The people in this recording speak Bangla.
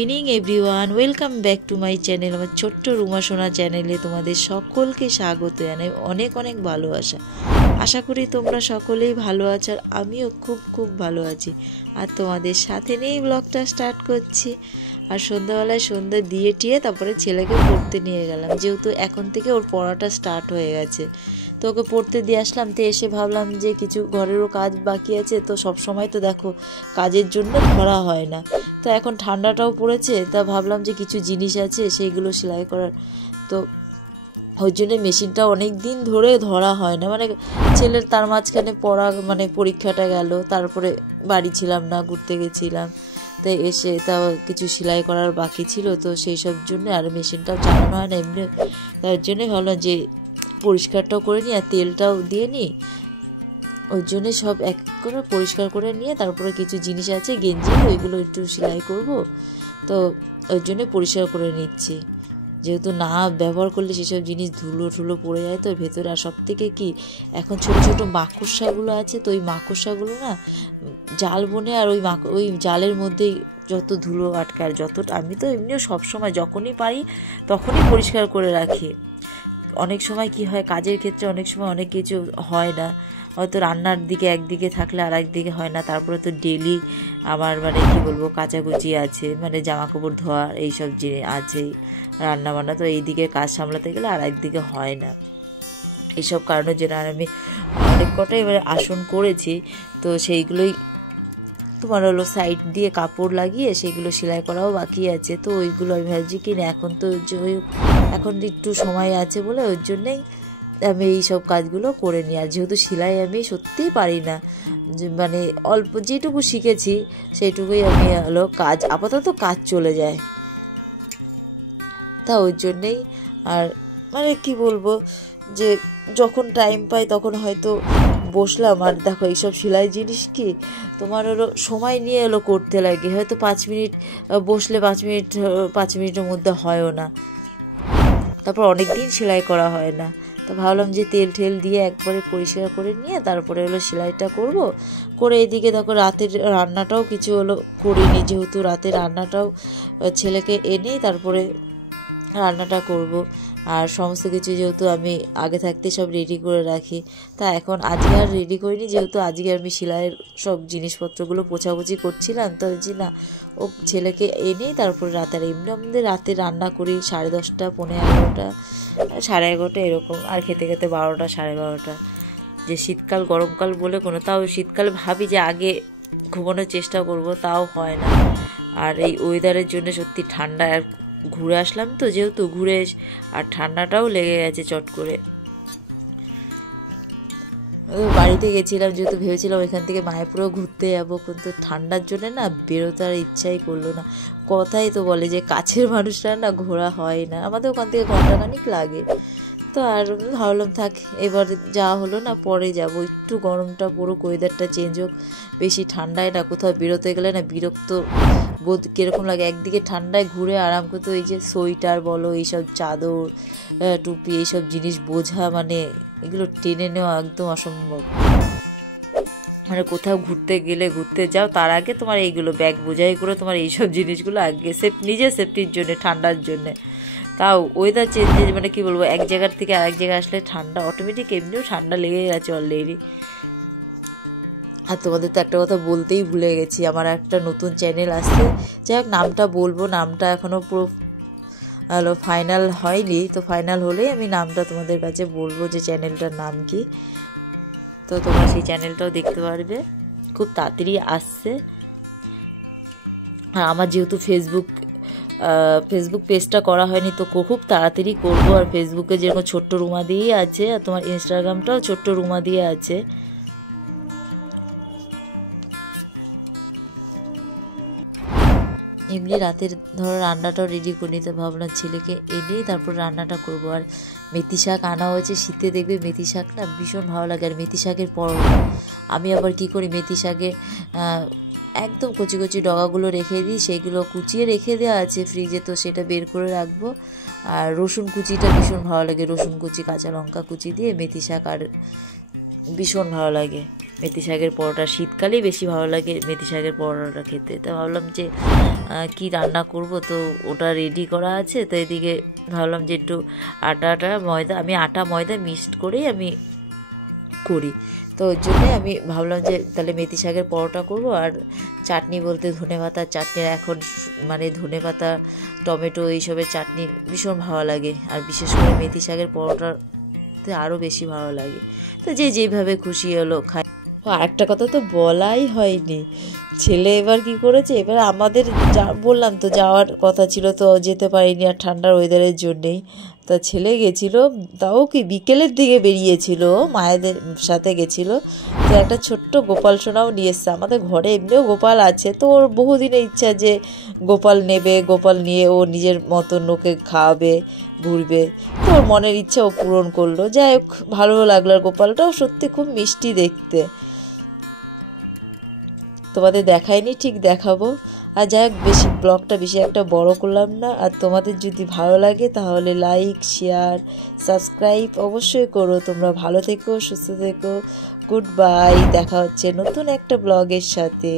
Evening everyone, welcome back to my channel. আমার ছোট্ট রুমা সোনা চ্যানেলে তোমাদের সকলকে স্বাগত জানাই, অনেক অনেক ভালোবাসা। আশা করি তোমরা সকলেই ভালো আছো, আর আমিও খুব খুব ভালো আছি। আর তোমাদের সাথে নিয়েই ব্লগটা স্টার্ট করছি। আর সন্ধ্যাবেলায় সন্ধ্যা দিয়ে টিয়ে তারপরে ছেলেকে পড়তে নিয়ে গেলাম, যেহেতু এখন থেকে ওর পড়াটা স্টার্ট হয়ে গেছে। তো ওকে পড়তে দিয়ে আসলাম। তো এসে ভাবলাম যে কিছু ঘরেরও কাজ বাকি আছে, তো সব সময় তো দেখো কাজের জন্য ধরা হয় না। তো এখন ঠান্ডাটাও পড়েছে, তা ভাবলাম যে কিছু জিনিস আছে সেইগুলো সেলাই করার। তো ওই জন্য মেশিনটা অনেক দিন ধরে ধরা হয় না, মানে ছেলের তার মাঝখানে পড়া মানে পরীক্ষাটা গেল, তারপরে বাড়ি ছিলাম না, ঘুরতে গেছিলাম। তাই এসে তাও কিছু সেলাই করার বাকি ছিল, তো সেই সব জন্য আর মেশিনটাও চালানো হয় না এমনি। তার জন্যে ভাবলাম যে পরিষ্কারটাও করে নিই আর তেলটাও দিয়ে নিই। ওই জন্যে সব এক করে পরিষ্কার করে নিয়ে তারপরে কিছু জিনিস আছে গেঞ্জি, ওইগুলো একটু সেলাই করব। তো ওই জন্যে পরিষ্কার করে নিচ্ছি, যেহেতু না ব্যবহার করলে সেসব জিনিস ধুলো ঠুলো পড়ে যায় তো ভেতরে। আর সব থেকে কি এখন ছোট ছোট মাকড়সাগুলো আছে, তো ওই মাকড়সাগুলো না জাল বনে, আর ওই জালের মধ্যেই যত ধুলো আটকায়, আমি তো এমনিও সবসময় যখনই পারি তখনই পরিষ্কার করে রাখি। অনেক সময় কি হয় কাজের ক্ষেত্রে, অনেক সময় অনেক কিছু হয় না, হয়তো রান্নার দিকে একদিকে থাকলে আর একদিকে হয় না। তারপরে তো ডেলি আমার মানে কি বলবো কাচাকুচি আছে, মানে জামা কাপড় ধোয়া এইসব যে আছে, রান্না বান্না, তো এই দিকে কাজ সামলাতে গেলে আর একদিকে হয় না। এইসব কারণের জন্য আর আমি অনেক কটাই এবারে আসন করেছি, তো সেইগুলোই তোমার হলো সাইড দিয়ে কাপড় লাগিয়ে সেগুলো সেলাই করাও বাকি আছে। তো ওইগুলো আমি ভাবছি কি না, এখন তো এখন একটু সময় আছে বলে ওই জন্যেই আমি এই সব কাজগুলো করে নিই। আর যেহেতু সেলাই আমি সত্যিই পারি না, মানে অল্প যেটুকু শিখেছি সেইটুকুই আমি হলো কাজ, আপাতত কাজ চলে যায়। তা ওই জন্যেই আর মানে কি বলবো যে যখন টাইম পাই তখন হয়তো বসলাম। আর দেখো এইসব সেলাই জিনিস কি তোমার হলো সময় নিয়ে এলো করতে লাগে, হয়তো 5 মিনিট বসলে 5 মিনিটের মধ্যে হয়ও না, তারপর অনেক দিন সেলাই করা হয় না। তো ভাবলাম যে তেল ঠেল দিয়ে একবারে পরিষ্কার করে নিয়ে তারপরে হলো সেলাইটা করব। করে এদিকে দেখো রাতের রান্নাটাও কিছু হলো করিনি, যেহেতু রাতের রান্নাটাও ছেলেকে এনেই তারপরে রান্নাটা করব। আর সমস্ত কিছু যেহেতু আমি আগে থাকতে সব রেডি করে রাখি, তা এখন আজকে আর রেডি করিনি, যেহেতু আজকে আমি সেলাইয়ের সব জিনিসপত্রগুলো পোছাপুছি করছিলাম। তো যে না, ও ছেলেকে এনেই তারপরে রাতের, এমনি আমাদের রাতে রান্না করি 10:30, 11:30, 11:30 এরকম, আর খেতে খেতে 12টা 12:30। যে শীতকাল গরমকাল বলে কোনো, তাও শীতকালে ভাবি যে আগে ঘুমানোর চেষ্টা করব, তাও হয় না। আর এই ওয়েদারের জন্য সত্যি ঠান্ডা, আর ঘুরে আসলাম তো যেহেতু ঘুরে, আর ঠান্ডাটাও লেগে গেছে চট করে। বাড়িতে গেছিলাম যেহেতু, ভেবেছিলাম ওইখান থেকে মায়াপুরেও ঘুরতে যাবো, কিন্তু ঠান্ডার জন্য না বেরোতে আর ইচ্ছাই করলো না। কথাই তো বলে যে কাছের মানুষরা না ঘোরা হয় না, আমাদের ওখান থেকে ঘন্টাখানিক লাগে। তো আর ভাবলাম থাক, এবার যাওয়া হলো না, পরে যাব, একটু গরমটা পুরো ওয়েদারটা চেঞ্জ হোক। বেশি ঠান্ডায় না কোথাও বেরোতে গেলে না বিরক্ত বোধ কীরকম লাগে। একদিকে ঠান্ডায় ঘুরে আরাম করতে, এই যে সোয়েটার বলো, এইসব চাদর টুপি এইসব জিনিস বোঝা, মানে এগুলো টেনে নেওয়া একদম অসম্ভব। মানে কোথাও ঘুরতে গেলে, ঘুরতে যাও তার আগে তোমার এইগুলো ব্যাগ বোঝাই করে তোমার এইসব জিনিসগুলো আগে নিজের সেফটির জন্যে, ঠান্ডার জন্যে। তাও ওয়েদার চেঞ্জেস মানে কি বলবো, এক জায়গার থেকে আরেক জায়গায় আসলে ঠান্ডা অটোমেটিক, এমনিও ঠান্ডা লেগে গেছে অলরেডি। আর তোমাদের তো একটা কথা বলতেই ভুলে গেছি, আমার একটা নতুন চ্যানেল আসছে, যাই হোক নামটা বলবো, নামটা এখনও পুরো ফাইনাল হয়নি। তো ফাইনাল হলেই আমি নামটা তোমাদের কাছে বলবো যে চ্যানেলটার নাম কি। তো তোমরা সেই চ্যানেলটাও দেখতে পারবে, খুব তাড়াতাড়ি আসছে। আর আমার যেহেতু ফেসবুক পেজটা করা হয়নি, তো খুব তাড়াতাড়ি করবো। আর ফেসবুকে যেরকম ছোট্ট রুমা দিয়েই আছে, আর তোমার ইনস্টাগ্রামটাও ছোট্ট রুমা দিয়ে আছে। এমনি রাতের ধরো রান্নাটাও রেডি করে নিতে ভাবলাম, ছেলেকে এনেই তারপর রান্নাটা করব। আর মেথি শাক আনা হয়েছে, শীতে দেখবে মেথি শাক না ভীষণ ভালো লাগে। আর মেথি শাকের পরোটা আমি আবার কি করি, মেথি শাকে একদম কচি কচি ডগাগুলো রেখে দিই, সেইগুলো কুচিয়ে রেখে দেওয়া আছে ফ্রিজে, তো সেটা বের করে রাখবো। আর রসুন কুচিটা ভীষণ ভালো লাগে, রসুন কুচি কাঁচা লঙ্কা কুচি দিয়ে মেথি শাক আর ভীষণ ভালো লাগে মেথি শাকের পরোটা। শীতকালেই বেশি ভালো লাগে মেথি শাকের পরোটাটা খেতে। তো ভাবলাম যে কি রান্না করব, তো ওটা রেডি করা আছে। তো এদিকে ভাবলাম যে একটু আটা ময়দা, আমি আটা ময়দা মিক্সড করেই আমি করি। তো ওর জন্যে আমি ভাবলাম যে তাহলে মেথি শাকের পরোটা করব। আর চাটনি বলতে ধনেপাতার চাটনি, এখন মানে ধনেপাতা টমেটো এইসবের চাটনি ভীষণ ভালো লাগে। আর বিশেষ করে মেথি শাকের পরোটাতে আরও বেশি ভালো লাগে। তো যে যেভাবে খুশি হলো খাই। আর একটা কথা তো বলাই হয়নি, ছেলে এবার কি করেছে, এবার আমাদের বললাম তো যাওয়ার কথা ছিল, তো যেতে পারিনি আর ঠান্ডার ওয়েদারের জন্যেই। তা ছেলে গেছিল, তাও কি বিকেলের দিকে বেরিয়েছিল, মায়েদের সাথে গেছিলো। তো একটা ছোট্ট গোপাল সোনাও নিয়ে এসছে। আমাদের ঘরে এমনিও গোপাল আছে, তো ওর বহুদিনের ইচ্ছা যে গোপাল নেবে, গোপাল নিয়ে ও নিজের মতন ওকে খাওয়াবে, ঘুরবে। তো ওর মনের ইচ্ছা ও পূরণ করলো। যাই হোক, ভালো লাগলো। আর গোপালটাও সত্যি খুব মিষ্টি দেখতে। তোমাদের দেখাইনি, ঠিক দেখাবো। আর যাই হোক, ব্লগটা বেশি একটা বড় করলাম না। আর তোমাদের যদি ভালো লাগে তাহলে লাইক, শেয়ার, সাবস্ক্রাইব অবশ্যই করো। তোমরা ভালো থেকো, সুস্থ থেকো। গুড বাই, দেখা হচ্ছে নতুন একটা ব্লগের সাথে।